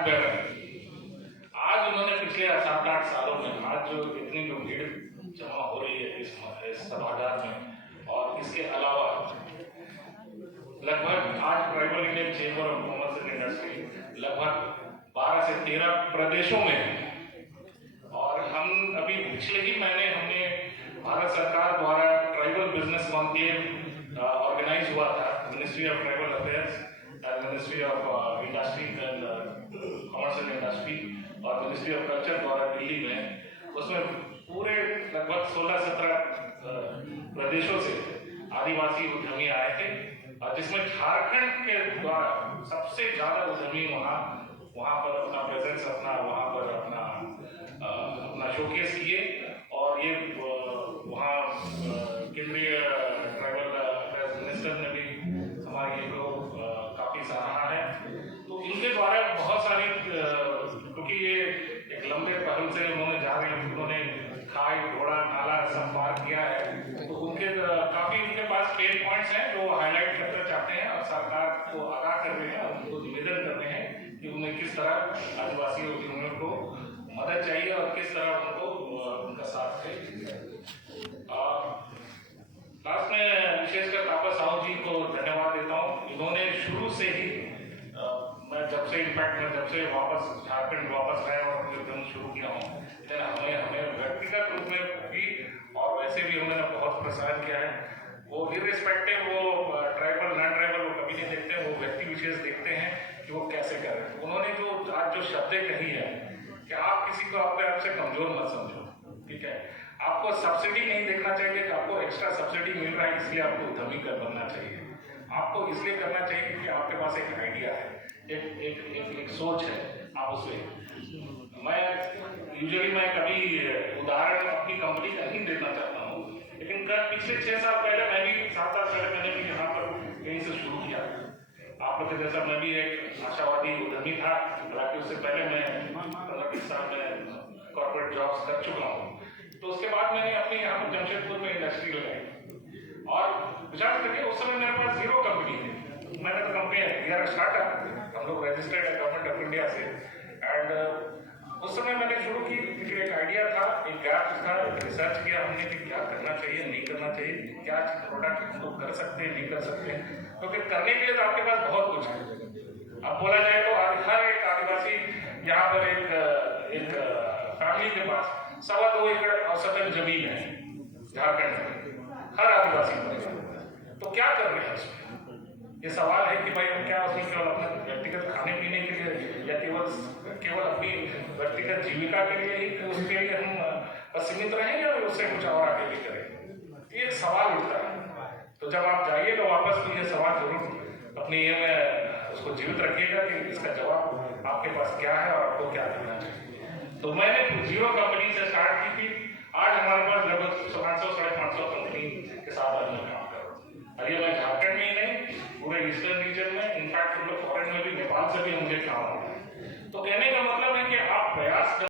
आज उन्होंने पिछले 7-8 सालों में आज जो इतनी जो भीड़ जमा हो रही है इस सभागार में, और इसके अलावा लगभग आज tribal Indian chamber of commerce and industry लगभग 12 से 13 प्रदेशों में, और हम अभी पिछले ही महीने हमने भारत सरकार द्वारा ट्राइबल बिजनेस कॉन्क्लेव ऑर्गेनाइज हुआ था, ministry of tribal affairs, ministry of industry and commerce and industry और मिनिस्ट्री ऑफ कल्चर द्वारा दिल्ली में। उसमें पूरे लगभग 16-17 प्रदेशों से आदिवासी उद्यमी आए थे, और जिसमें झारखंड के द्वारा सबसे ज्यादा उद्यमी वहाँ पर अपना प्रेजेंस वहाँ पर अपना शोकेस किए, और ये वहाँ केंद्रीय ट्राइबल अफेयर्स मिनिस्टर ने भी हमारे को काफी सराहा है। तो इनके द्वारा बहुत सारी, क्योंकि ये एक लंबे पहल से उन्होंने खाई घोड़ा नाला सब पार किया है, तो उनके पास पेन पॉइंट्स हैं जो हाईलाइट करना चाहते हैं, और सरकार को आगाह कर रहे हैं, उनको निवेदन कर रहे हैं कि उन्हें किस तरह आदिवासी उद्यमियों को मदद चाहिए और किस तरह उनको उनका साथ चाहिए। लास्ट में विशेषकर तापस साहू जी को धन्यवाद देता हूँ। इन्होंने शुरू से ही मैं जब से वापस झारखंड वापस आया और अपने उद्यम शुरू किया हूँ, हमें व्यक्तिगत रूप में भी और वैसे भी उन्होंने बहुत प्रोत्साहन किया है। वो इर्रिस्पेक्टिव वो ट्राइबल नॉन ट्राइबल वो कभी नहीं देखते, वो व्यक्ति विशेष देखते हैं कि वो कैसे कर रहे हैं। उन्होंने जो आज जो शब्दें कही है कि आप किसी को अपने आप से कमजोर मत समझो, ठीक है, आपको सब्सिडी नहीं देखना चाहिए कि आपको एक्स्ट्रा सब्सिडी मिल रहा है इसलिए आपको उद्यमी बनना चाहिए। आपको इसलिए करना चाहिए कि आपके पास एक आइडिया है, एक सोच है, आप उसमें। मैं कभी उदाहरण अपनी कंपनी का नहीं देना चाहता हूँ, लेकिन पिछले 6 साल पहले मैं भी 7 साल पहले मैंने भी यहाँ पर कहीं से शुरू किया। आप लोग जैसा मैं भी एक आशावादी उद्यमी था, हालांकि उससे पहले मैं 15-20 साल में कॉर्पोरेट जॉब्स कर चुका हूँ। तो उसके बाद मैंने अपने यहाँ पर जमशेदपुर में इंडस्ट्री लगाई, और विचार करके उस समय मेरे पास 0 कंपनी थी। मैंने तो कंपनी स्टार्टअप, हम लोग रजिस्टर्ड है गवर्नमेंट ऑफ इंडिया से, एंड उस समय मैंने शुरू की क्योंकि एक आइडिया था, एक गैप था, रिसर्च किया हमने कि क्या करना चाहिए नहीं करना चाहिए, क्या प्रोडक्ट हम लोग कर सकते हैं नहीं कर सकते हैं, क्योंकि करने के लिए तो आपके पास बहुत कुछ है। अब बोला जाए तो हर एक आदिवासी यहाँ पर एक फैमिली के पास 2.25 एकड़ औसतन जमीन है झारखंड में, हर आदिवासी परिवार। तो क्या कर रहे हैं उसमें? ये सवाल है कि भाई हम क्या उसमें केवल अपने व्यक्तिगत खाने पीने के लिए या केवल अपनी व्यक्तिगत जीविका के लिए ही उसके लिए हम सीमित रहें, या उससे कुछ और आगे भी करें? ये एक सवाल उठता है। तो जब आप जाइएगा वापस तो ये सवाल जरूर अपनी ये में उसको जीवित रखिएगा कि इसका जवाब आपके पास क्या है और आपको क्या करना चाहिए। तो मैंने 0 कंपनी से स्टार्ट की थी, आज हमारे पास लगभग 500-550 कंपनी के साथ आज मैं काम कर रहा हूँ। और ये मैं झारखंड में ही नहीं, पूरे ईस्टर्न रीजन में, इनफैक्ट हम लोग फॉरेन में भी, नेपाल से भी मुझे काम हो रहा है। तो कहने का